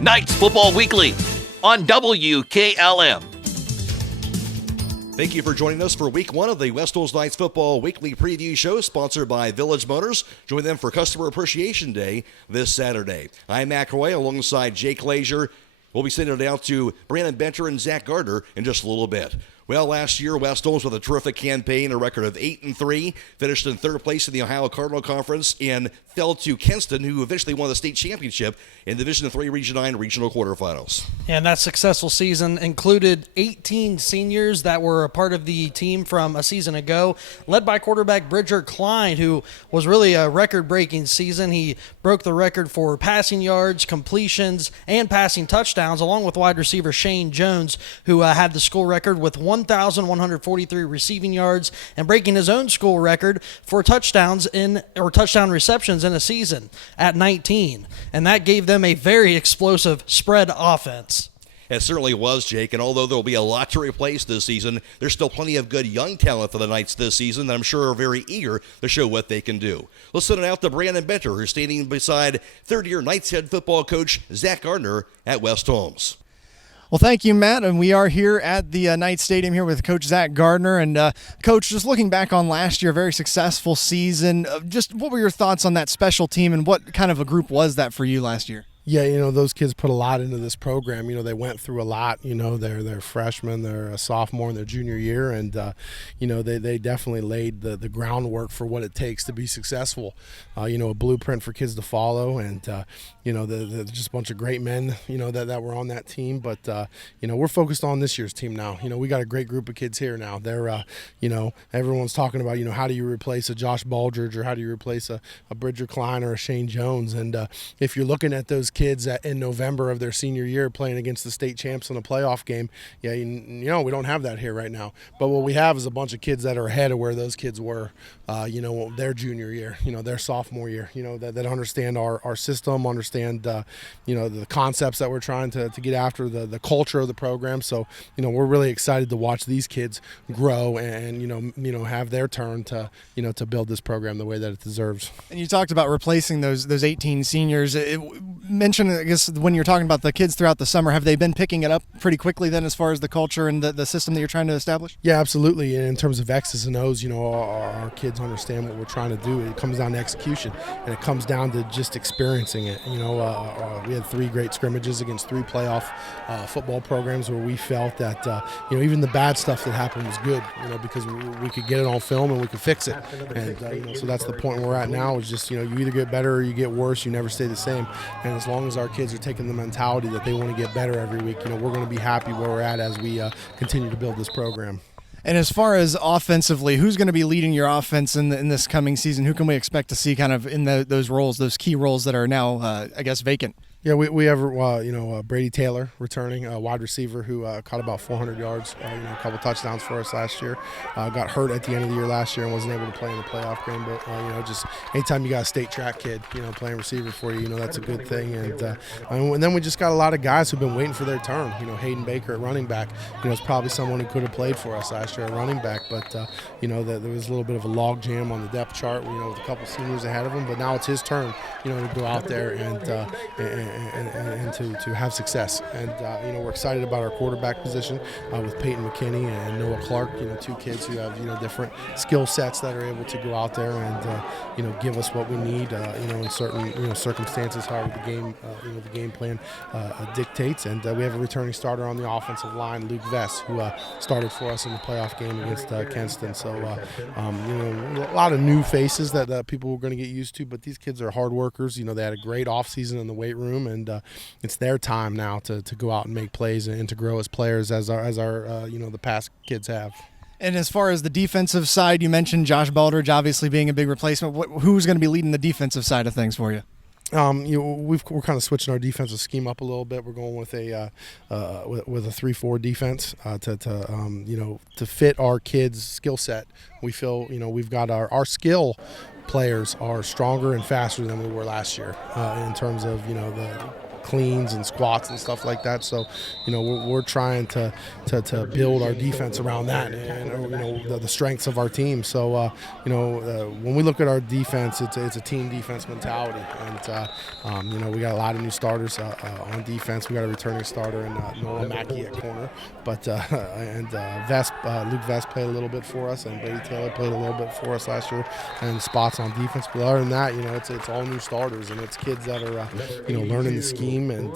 Knights Football Weekly on WKLM. Thank you for joining us for week one of the West Hills Knights Football Weekly Preview Show, sponsored by Village Motors. Join them for Customer Appreciation Day this Saturday. I'm Matt Roy alongside Jake Lazier. We'll be sending it out to Brandon Benter and Zach Gardner in just a little bit. Well, last year, West Holmes with a terrific campaign, a record of 8-3, finished in third place in the Ohio Cardinal Conference and fell to Kinston, who eventually won the state championship in Division III Region 9 regional quarterfinals. And that successful season included 18 seniors that were a part of the team from a season ago, led by quarterback Bridger Klein, who was really a record-breaking season. He broke the record for passing yards, completions, and passing touchdowns, along with wide receiver Shane Jones, who had the school record with 1,143 receiving yards and breaking his own school record for touchdown receptions in a season at 19. And that gave them a very explosive spread offense. It certainly was, Jake, and although there will be a lot to replace this season, there's still plenty of good young talent for the Knights this season that I'm sure are very eager to show what they can do. Let's send it out to Brandon Benter, who's standing beside third-year Knights head football coach Zach Gardner at West Holmes. Well, thank you, Matt, and we are here at the Knights Stadium here with Coach Zach Gardner. And, Coach, just looking back on last year, very successful season, just what were your thoughts on that special team, and what kind of a group was that for you last year? Yeah, those kids put a lot into this program. They went through a lot. They're freshmen, they're a sophomore in their junior year, and they definitely laid the groundwork for what it takes to be successful. A blueprint for kids to follow, and they're just a bunch of great men that were on that team. But we're focused on this year's team now. We got a great group of kids here now. They're everyone's talking about how do you replace a Josh Baldridge, or how do you replace a Bridger Klein or a Shane Jones, and if you're looking at those kids in November of their senior year playing against the state champs in a playoff game, we don't have that here right now. But what we have is a bunch of kids that are ahead of where those kids were, their junior year, their sophomore year, that understand our system, understand, the concepts that we're trying to get after, the culture of the program. So, we're really excited to watch these kids grow and, have their turn to build this program the way that it deserves. And you talked about replacing those 18 seniors. Mention, I guess, when you're talking about the kids throughout the summer, have they been picking it up pretty quickly then as far as the culture and the system that you're trying to establish? Yeah, absolutely. And in terms of X's and O's, our kids understand what we're trying to do. It comes down to execution, and it comes down to just experiencing it. We had 3 great scrimmages against 3 playoff football programs where we felt that, even the bad stuff that happened was good, because we could get it on film and we could fix it. And, so that's the point we're at now, is just, you either get better or you get worse. You never stay the same. And as long as our kids are taking the mentality that they want to get better every week, we're going to be happy where we're at as we continue to build this program. And as far as offensively, who's going to be leading your offense in this coming season? Who can we expect to see kind of in those roles, those key roles that are now, vacant? Yeah, we have Brady Taylor returning, a wide receiver who caught about 400 yards, a couple touchdowns for us last year. Got hurt at the end of the year last year and wasn't able to play in the playoff game. But just anytime you got a state track kid, playing receiver for you, that's a good thing. And then we just got a lot of guys who've been waiting for their turn. Hayden Baker at running back, it's probably someone who could have played for us last year at running back, but there was a little bit of a log jam on the depth chart, with a couple seniors ahead of him. But now it's his turn, to go out there and to have success. And we're excited about our quarterback position with Peyton McKinney and Noah Clark, 2 kids who have different skill sets that are able to go out there and give us what we need in certain circumstances, however the game plan dictates. And we have a returning starter on the offensive line, Luke Vess, who started for us in the playoff game against Kinston. So a lot of new faces that people are going to get used to, but these kids are hard workers. They had a great offseason in the weight room, and it's their time now to go out and make plays and to grow as players as our the past kids have. And as far as the defensive side, you mentioned Josh Baldridge obviously being a big replacement. Who's going to be leading the defensive side of things for you? We're kind of switching our defensive scheme up a little bit. We're going with a 3-4 defense to fit our kids' skill set. We feel we've got our skill players are stronger and faster than we were last year in terms of cleans and squats and stuff like that. So, we're trying to build our defense around that and the strengths of our team. So, when we look at our defense, it's a team defense mentality, and we got a lot of new starters on defense. We got a returning starter in Noah Mackey at corner, but Luke Vest played a little bit for us, and Brady Taylor played a little bit for us last year, and spots on defense. But other than that, it's all new starters, and it's kids that are learning the scheme and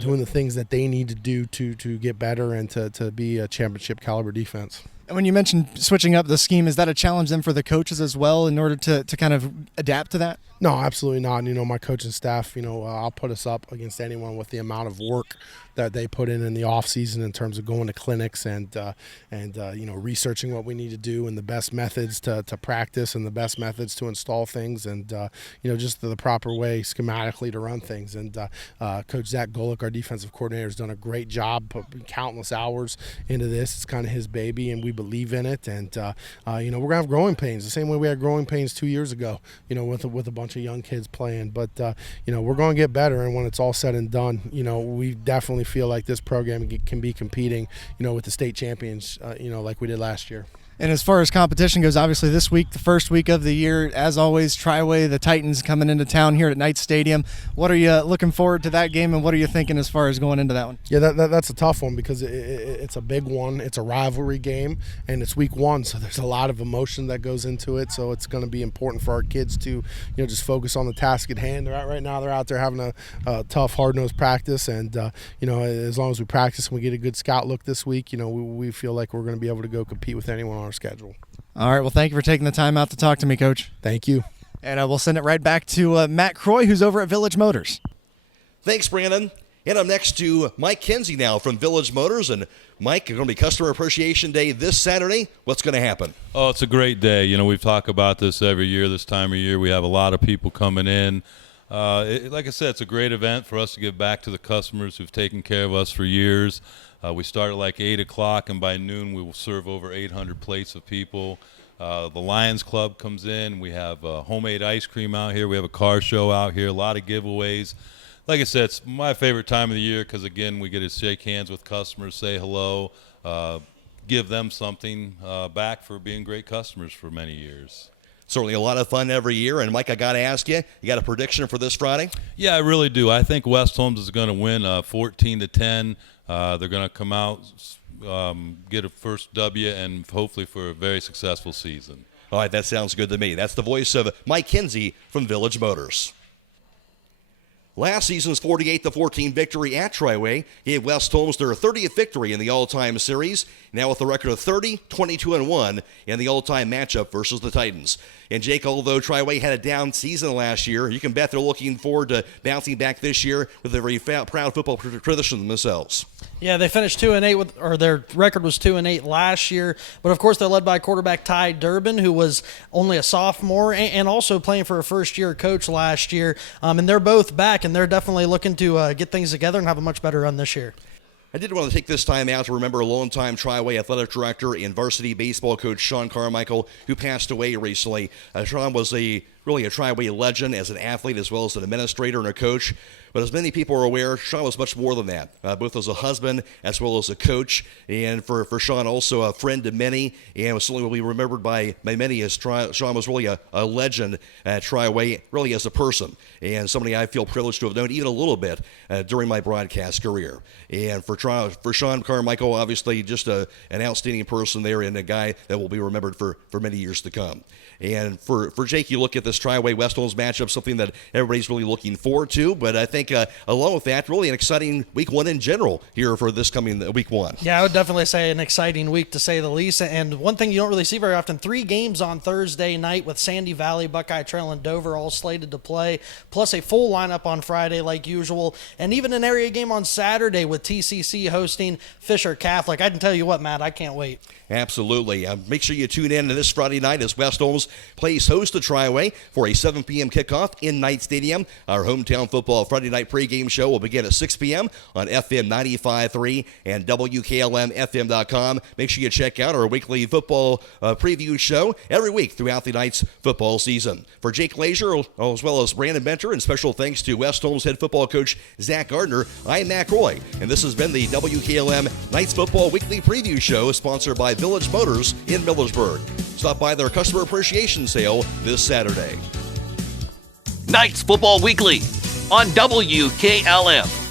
doing the things that they need to do to get better and to be a championship caliber defense. And when you mentioned switching up the scheme, is that a challenge then for the coaches as well in order to kind of adapt to that? No, absolutely not. My coaching staff, I'll put us up against anyone with the amount of work that they put in the off season in terms of going to clinics and researching what we need to do and the best methods to practice and the best methods to install things and just the proper way schematically to run things. And Coach Zach Golick, our defensive coordinator, has done a great job, put countless hours into this. It's kind of his baby, and we believe in it. And we're gonna have growing pains the same way we had growing pains 2 years ago. With a bunch of young kids playing, but we're going to get better. And when it's all said and done, we definitely feel like this program can be competing, with the state champions, like we did last year. And as far as competition goes, obviously this week, the first week of the year, as always, Triway, the Titans coming into town here at Knight Stadium. What are you looking forward to that game, and what are you thinking as far as going into that one? Yeah, that's a tough one because it's a big one. It's a rivalry game, and it's week one, so there's a lot of emotion that goes into it. So it's going to be important for our kids to, just focus on the task at hand. Right now, they're out there having a tough, hard-nosed practice, and as long as we practice and we get a good scout look this week, we feel like we're going to be able to go compete with anyone on our schedule. All right, well, thank you for taking the time out to talk to me, Coach. Thank you. And we'll send it right back to Matt Croy, who's over at Village Motors. Thanks, Brandon. And I'm next to Mike Kinsey now from Village Motors. And Mike, it's going to be Customer Appreciation Day this Saturday. What's going to happen? Oh, it's a great day. We talk about this every year. This time of year, we have a lot of people coming in. Like I said, it's a great event for us to give back to the customers who've taken care of us for years. We start at like 8 o'clock, and by noon we will serve over 800 plates of people. The Lions Club comes in. We have homemade ice cream out here. We have a car show out here, a lot of giveaways. Like I said, it's my favorite time of the year because, again, we get to shake hands with customers, say hello, give them something back for being great customers for many years. Certainly a lot of fun every year. And, Mike, I got to ask you got a prediction for this Friday? Yeah, I really do. I think West Holmes is going to win 14-10. They're going to come out, get a first W, and hopefully for a very successful season. All right, that sounds good to me. That's the voice of Mike Kinsey from Village Motors. Last season's 48-14 victory at Triway gave West Holmes their 30th victory in the all-time series, now with a record of 30, 22-1 in the all-time matchup versus the Titans. And Jake, although Triway had a down season last year, you can bet they're looking forward to bouncing back this year with a very proud football tradition themselves. Yeah, they finished 2-8 or their record was 2-8 last year. But of course, they're led by quarterback Ty Durbin, who was only a sophomore and also playing for a first-year coach last year. And they're both back, and they're definitely looking to get things together and have a much better run this year. I did want to take this time out to remember a longtime Triway athletic director and varsity baseball coach Sean Carmichael, who passed away recently. Sean was really a Triway legend as an athlete as well as an administrator and a coach. But as many people are aware, Sean was much more than that, both as a husband as well as a coach. And for Sean, also a friend to many, and was certainly will be remembered by many as Sean was really a legend at Triway, really as a person, and somebody I feel privileged to have known even a little bit during my broadcast career. And for Sean Carmichael, obviously just an outstanding person there and a guy that will be remembered for many years to come. And for Jake, you look at this Triway West Holmes matchup, something that everybody's really looking forward to. But I think along with that, really an exciting week one in general here for this coming week one. Yeah, I would definitely say an exciting week to say the least. And one thing you don't really see very often, 3 games on Thursday night with Sandy Valley, Buckeye Trail, and Dover all slated to play, plus a full lineup on Friday like usual, and even an area game on Saturday with TCC hosting Fisher Catholic. I can tell you what, Matt, I can't wait. Absolutely. Make sure you tune in to this Friday night as West Holmes plays host to Triway for a 7 p.m. kickoff in Knight Stadium. Our hometown football Friday night night pregame show will begin at 6 p.m. on FM 95.3 and WKLM-FM.com. Make sure you check out our weekly football preview show every week throughout the Knights football season. For Jake Lazier, as well as Brandon Benter, and special thanks to West Holmes head football coach Zach Gardner, I'm Mac Roy, and this has been the WKLM Knights Football Weekly Preview Show, sponsored by Village Motors in Millersburg. Stop by their customer appreciation sale this Saturday. Knights Football Weekly on WKLM.